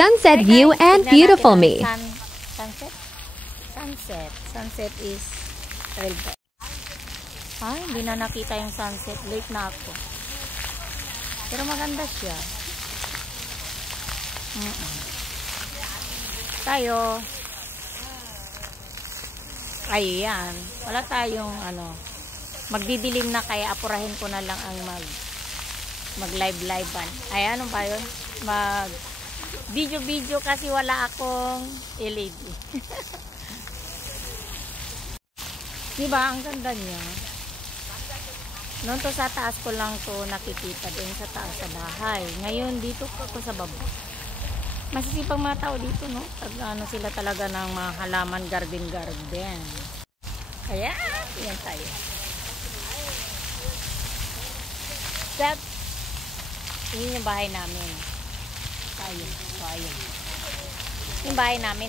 sunset view and beautiful me. Sunset is red. Ay, hindi na nakita yung sunset. Late na ako. Pero maganda siya. Tayo. Ayan. Wala tayong magdidilim na, kaya apurahin ko na lang ang mag-live-livean. Ay, ano ba yun? Video kasi wala akong LED. Diba? Ang ganda niya. Noon to sa taas ko lang to nakikita, din sa taas sa bahay. Ngayon dito ko sa baba. Masisipag mga tao dito, no? Sila talaga ng mga halaman, garden. Kaya, yan tayo. Yun yung bahay namin. Ayun. So, ayun. Yung bahay namin,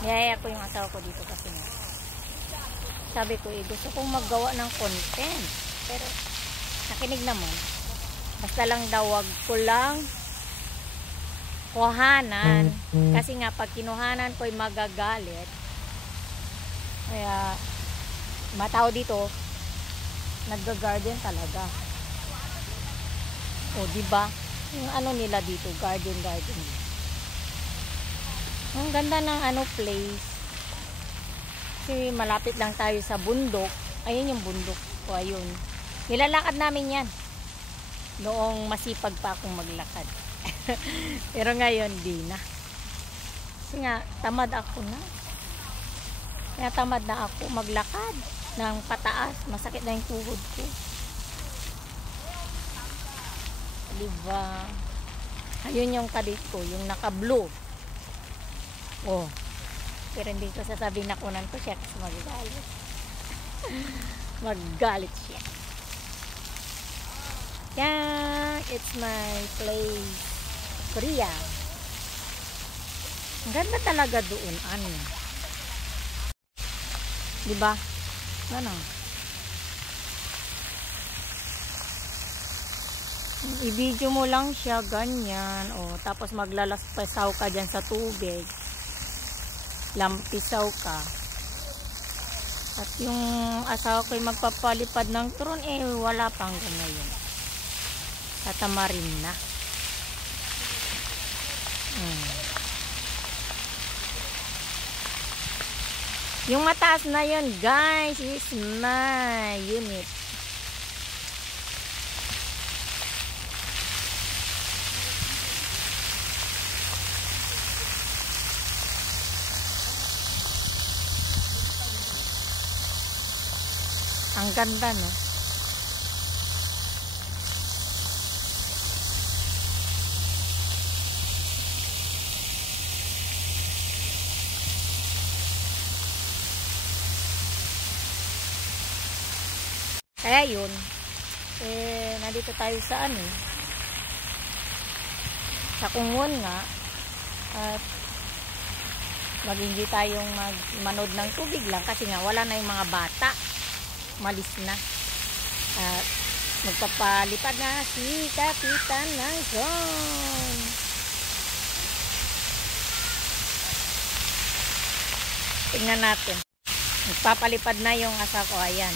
niyaya ko yung asawa ko dito kasi sabi ko, gusto kong maggawa ng content. Pero, nakinig naman. Basta lang daw, wag ko lang kuhanan. Kasi nga, pag kinuhanan ko'y magagalit. Kaya, matao dito, nagga-garden talaga. O, diba? Yung nila dito, garden. Ang ganda ng place. Kasi malapit lang tayo sa bundok. Ayun yung bundok. O, ayun. Nilalakad namin yan. Noong masipag pa akong maglakad. Pero ngayon, di na. Kasi nga, tamad ako na. Kaya tamad na ako maglakad ng pataas. Masakit na yung tuhod ko. Diba? Ayun yung kadit ko, yung naka-blue. Oh. Pero hindi ko sasabihin na kunan ko siya kasi magagalit. Maggalit siya. Yeah, it's my place. Korea. Ang ganda talaga doon. Diba? I-video mo lang siya ganyan. O, tapos maglalaspasaw ka dyan sa tubig. Lampisaw ka. At yung asawa ko'y magpapalipad ng drone, wala pang ngayon. Tatamarin na. Yung mataas na yun, guys, is my unit. Ang ganda, no? Kaya yun, nandito tayo sa sa Kungon nga, at mag-enjoy tayong manood ng tubig lang kasi nga wala na yung mga bata. Malis na. At magpapalipad na si Kapitan ng drone. Tingnan natin. Magpapalipad na yung asa ko. Ayan.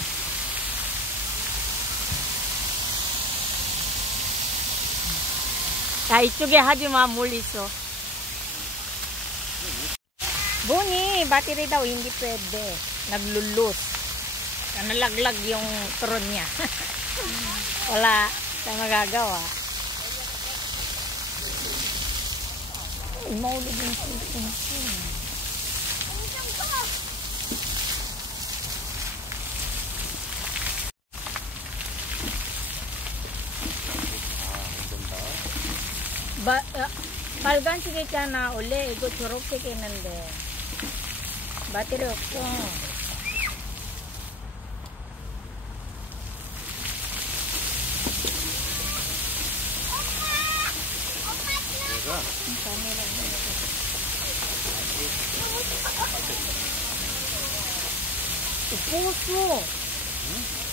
Ichuge haji mamuliso. Bunyi, battery daw hindi pwede. Naglulus. Nalaglag yung tron niya. Wala tayong magagawa. Maulog yung cellphone ko. Balgan sige ka na uli. Igo churok sige nande. Battery ko.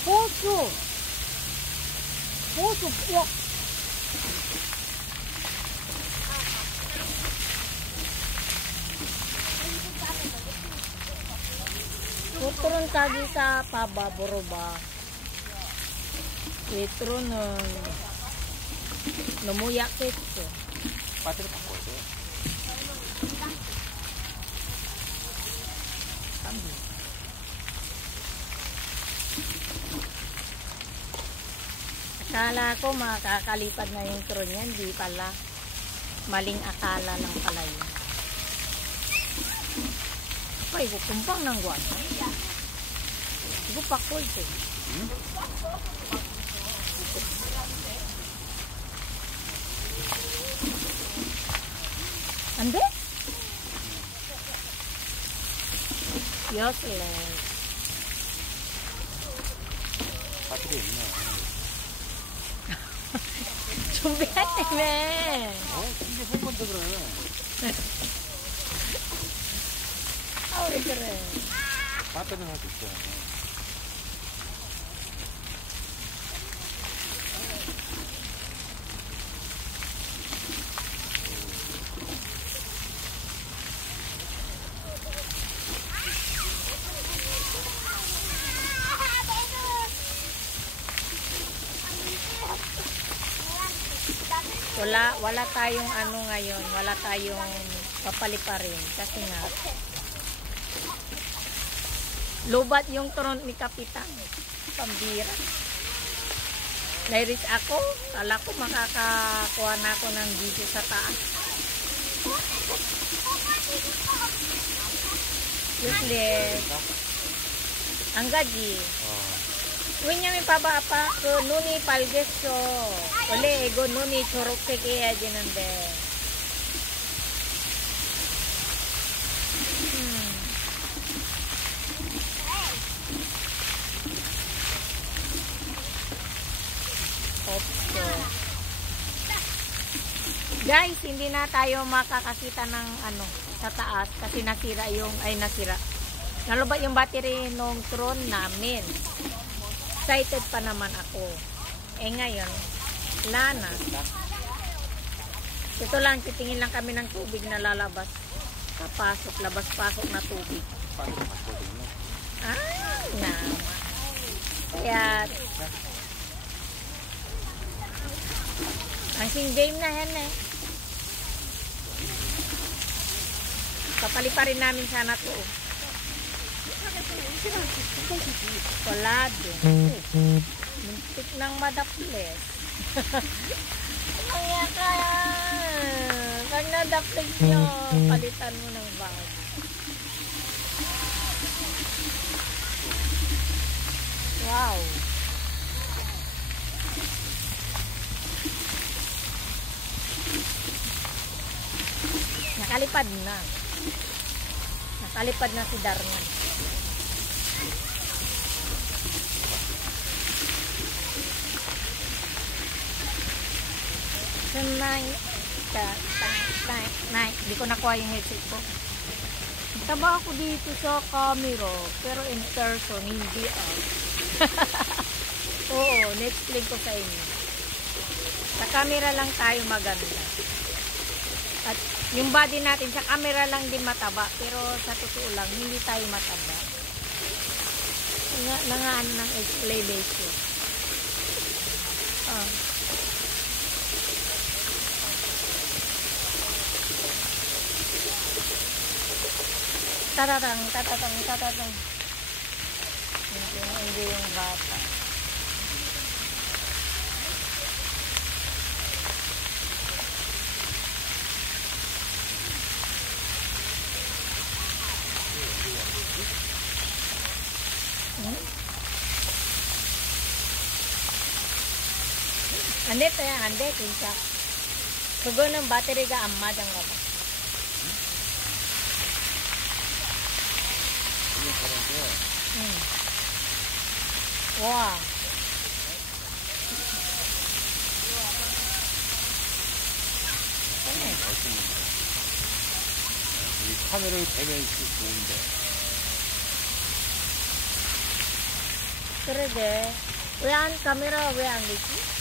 Poso. 트론 가기사 봐봐 물어봐. 왜 트론은 너무 약했어. 배터리 바꿔야 돼. Akala ko makakalipad na yung tron yan, di pala. Maling akala lang pala yun. Ay, kumpang ng guwasa. Gupak ko ito. Ande? Useless. 배터리 있네. 준비했다며. 이게 한 번도 그래. 아, 왜 그래? 배터리는 할수 있어. Wala tayong ano ngayon, wala tayong papaliparin kasi nga lubat yung tron ni Kapitan. Pambira. Nairis ako, kala ko makakakuha na ako ng video sa taas. Useless. Ang gaji. 왜냐면 봐봐 아빠 그 눈이 빨갰어. 원래 이거 눈이 초록색 해야 되는데. 없어. Guys, hindi na tayo makakakita ng ano sa taas kasi nasira nalobat yung battery ng tron namin. Excited pa naman ako. Ngayon, lana. Ito lang, titingin lang kami ng tubig na lalabas. Papasok, labas-pasok na tubig. Naman. Kaya, ang game na yan eh. Papaliparin namin sana to. Wala din. Muntik ng madaples. Kaya kaya. Pag nadaples nyo, palitan mo ng bag. Wow. Nakalipad na. Nakalipad na si Darman. Hindi ko nakuha yung headset ko. Taba ako dito sa camera, pero in person, hindi Oo, na-explain ko sa inyo. Sa camera lang tayo maganda. At yung body natin sa camera lang din mataba, pero sa totoo lang, hindi tayo mataba. Nangaan ng explanation. Tatatang. Hindi yung bata. Ande, kinsa. Sugo ng battery ka amad ang raba. Wow. 이 카메라를 대면 있을 좋은데. 그러게. 왜 안 카메라 왜 안 되지?